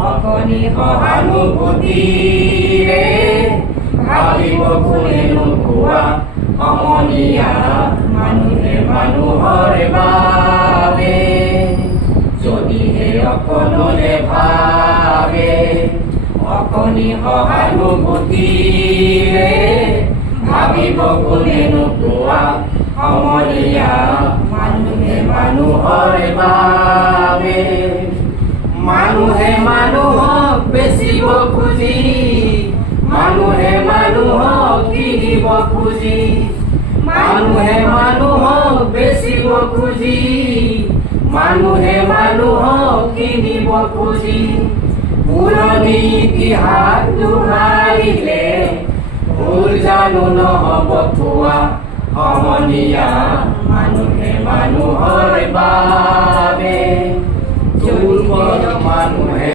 অকণি সহানুভূতিৰে ভাবিব কোনে নোপোৱা সমনীয়া মানুহে মানুহৰ বাবে যদিহে অকণলে ভাবে অকণি সহানুভূতিৰে ভাবিব কোনে নোপোৱা সমনীয়া মানুহে মানুহৰ বাবে মানুহে মানুহক বেচিব খুজি মানুহে মানুহক কিনিব খুজি মানুহে মানুহক বেচিব খুজি মানুহে মানুহক কিনিব খুজি পুৰণি ইতিহাস দোহাৰিলে ভুল জানো নহ'ব থোৱা সমনীয়া মানুহে মানুহৰ বাবে দুৰ্বল মানুহে